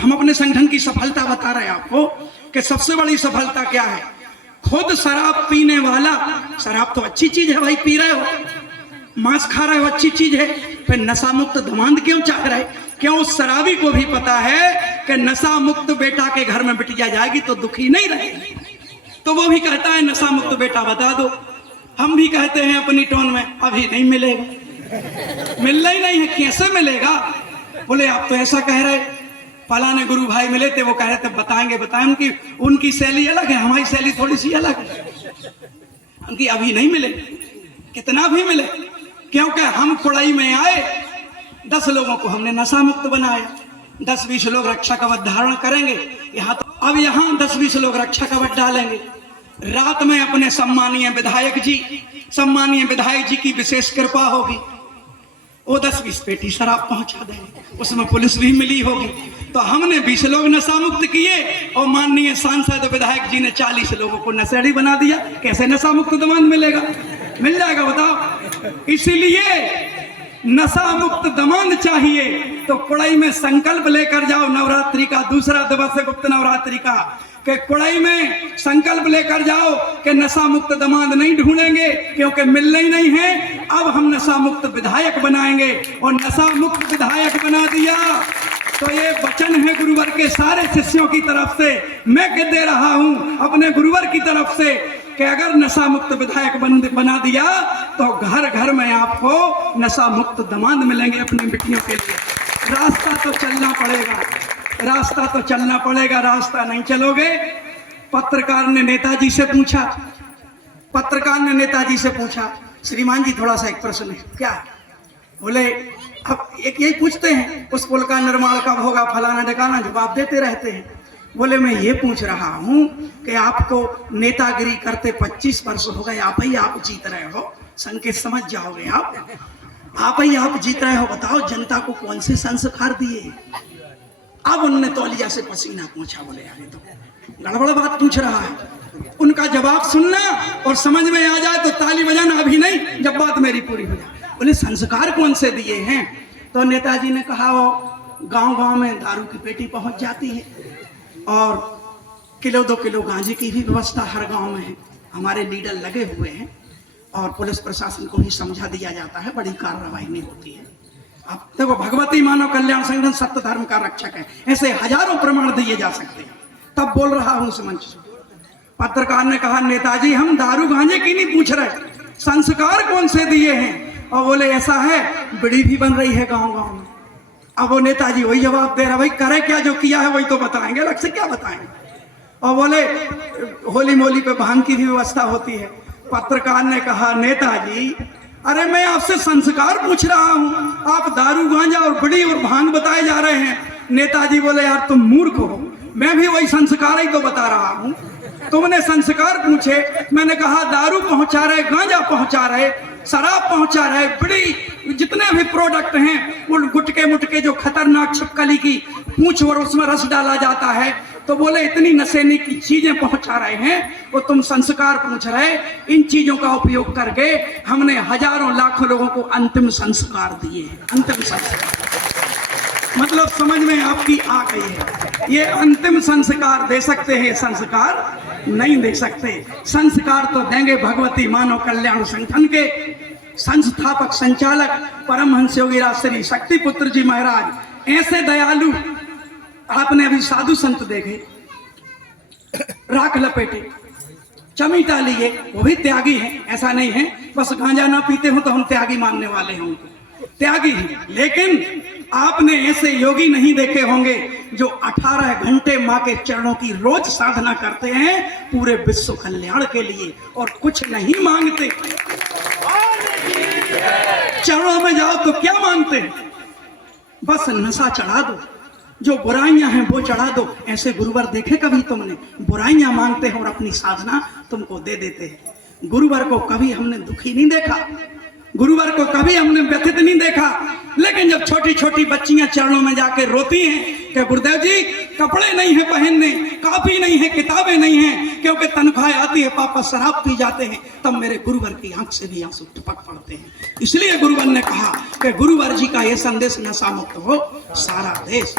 हम अपने संगठन की सफलता बता रहे हैं आपको कि सबसे बड़ी सफलता क्या है। खुद शराब पीने वाला, शराब तो अच्छी चीज है भाई, पी रहे हो, मांस खा रहे हो, अच्छी चीज है, फिर नशा मुक्त दमांद क्यों चाह रहे? क्यों? उस शराबी को भी पता है कि नशा मुक्त बेटा के घर में बिटिया जाएगी तो दुखी नहीं रहेगी, तो वो भी कहता है नशा मुक्त बेटा बता दो। हम भी कहते हैं अपनी टोन में अभी नहीं मिलेगा, मिलना ही नहीं है, कैसे मिलेगा? बोले आप तो ऐसा कह रहे, फलाने गुरु भाई मिले थे, वो कह रहे थे बताएंगे बताएं, उनकी शैली अलग है, हमारी शैली थोड़ी सी अलग है, उनकी अभी नहीं मिले, कितना भी मिले, क्योंकि हम कुड़ाई में आए, 10 लोगों को हमने नशा मुक्त बनाया, 10-20 लोग रक्षा कवच धारण करेंगे यहाँ, तो अब यहाँ 10-20 लोग रक्षा कवच डालेंगे। रात में अपने सम्मानीय विधायक जी की विशेष कृपा होगी, वो 10-20 पेटी शराब पहुंचा देंगे, उसमें पुलिस भी मिली होगी, तो हमने 20 लोग नशा मुक्त किए और माननीय सांसद विधायक जी ने 40 लोगों को नशेड़ी बना दिया। कैसे नशा मुक्त दमांद मिलेगा? मिल जाएगा बताओ? इसीलिए नशा मुक्त दमांद चाहिए तो कुड़ाई में संकल्प लेकर जाओ। नवरात्रि का दूसरा दिवस है, गुप्त नवरात्रि का, कि कुड़ाई में संकल्प लेकर जाओ कि नशा मुक्त दमांद नहीं ढूंढेंगे, क्योंकि मिलना ही नहीं है। अब हम नशा मुक्त विधायक बनाएंगे, और नशा मुक्त विधायक बना दिया तो ये वचन है गुरुवर के सारे शिष्यों की तरफ से, मैं कह दे रहा हूं अपने गुरुवर की तरफ से कि अगर नशा मुक्त विधायक बना दिया तो घर घर में आपको नशा मुक्त दमांद मिलेंगे अपनी बेटियों के लिए। रास्ता तो चलना पड़ेगा, रास्ता तो चलना पड़ेगा, रास्ता नहीं चलोगे। पत्रकार ने नेताजी से पूछा, श्रीमान जी थोड़ा सा एक प्रश्न है। क्या? बोले अब एक यही पूछते हैं, उस पुल का निर्माण कब होगा, फलाना ढकाना, जवाब देते रहते हैं। बोले मैं ये पूछ रहा हूँ कि आपको नेतागिरी करते 25 वर्ष हो गए, आप जीत रहे हो, संकेत समझ जाओगे आप जीत रहे हो, बताओ जनता को कौन से संस्कार दिए? अब उनने तौलिया से पसीना पूछा। बोले यार ये तो गड़बड़ बात पूछ रहा है, उनका जवाब सुनना और समझ में आ जाए तो ताली बजाना, अभी नहीं, जब बात मेरी पूरी हो जाए। बोले संस्कार कौन से दिए हैं? तो नेताजी ने कहा वो गांव-गांव में दारू की पेटी पहुंच जाती है, और 1-2 किलो गांजे की भी व्यवस्था हर गांव में है, हमारे लीडर लगे हुए हैं, और पुलिस प्रशासन को भी समझा दिया जाता है, बड़ी कार्रवाई नहीं होती है। अब देखो भगवती मानव कल्याण संगठन सत्य धर्म का रक्षक है, ऐसे हजारों प्रमाण दिए जा सकते हैं। तब बोल रहा हूं उस मंच से। पत्रकार ने कहा नेताजी हम दारू गांजे की नहीं पूछ रहे, संस्कार कौन से दिए हैं? और बोले ऐसा है बीड़ी भी बन रही है गांव-गांव में। अब वो नेताजी वही जवाब दे रहा, भाई करे क्या, जो किया है वही तो बताएंगे, अलग से क्या बताएंगे। और बोले होली मोली पे भांग की भी व्यवस्था होती है। पत्रकार ने कहा नेताजी अरे मैं आपसे संस्कार पूछ रहा हूं, आप दारू गांजा और बीड़ी और भांग बताए जा रहे हैं। नेताजी बोले यार तुम मूर्ख हो, मैं भी वही संस्कार ही तो बता रहा हूं, तुमने संस्कार पूछे, मैंने कहा दारू पहुंचा रहे, गांजा पहुंचा रहे, शराब पहुंचा रहे, बीड़ी, जितने भी प्रोडक्ट हैं, वो गुटके मुटके जो खतरनाक छिपकली की पूंछ और उसमें रस डाला जाता है, तो बोले इतनी नशेनी की चीजें पहुंचा रहे हैं, वो तुम संस्कार पूछ रहे। इन चीजों का उपयोग करके हमने हजारों लाखों लोगों को अंतिम संस्कार दिए हैं, अंतिम संस्कार, मतलब समझ में आपकी आ गई है। ये अंतिम संस्कार दे सकते हैं, संस्कार नहीं दे सकते। संस्कार तो देंगे भगवती मानव कल्याण संगठन के संस्थापक संचालक परमहंस योगीराज श्री शक्तिपुत्र जी महाराज। ऐसे दयालु आपने अभी साधु संत देखे, राख लपेटे, चमीटा लिए, वो भी त्यागी हैं, ऐसा नहीं है बस गांजा ना पीते हो तो हम त्यागी मानने वाले हैं, उनको त्यागी हैं। लेकिन आपने ऐसे योगी नहीं देखे होंगे जो 18 घंटे माँ के चरणों की रोज साधना करते हैं पूरे विश्व कल्याण के लिए, और कुछ नहीं मांगते। चरणों में जाओ तो क्या मांगते हैं? बस नशा चढ़ा दो, जो बुराइयां हैं वो चढ़ा दो। ऐसे गुरुवर देखे कभी तुमने? बुराइयां मांगते हैं और अपनी साधना तुमको दे देते हैं। गुरुवर को कभी हमने दुखी नहीं देखा, गुरुवर को कभी हमने व्यथित नहीं देखा। लेकिन जब छोटी छोटी बच्चियां चरणों में जाके रोती हैं कि गुरुदेव जी कपड़े नहीं है पहनने, कापी नहीं है, किताबें नहीं है, क्योंकि तनख्वाह आती है, पापा शराब पी जाते हैं, तब मेरे गुरुवर की आंख से भी आंसू टपक पड़ते हैं। इसलिए गुरुवर ने कहा कि गुरुवर जी का ये संदेश नशा मुक्त हो सारा देश।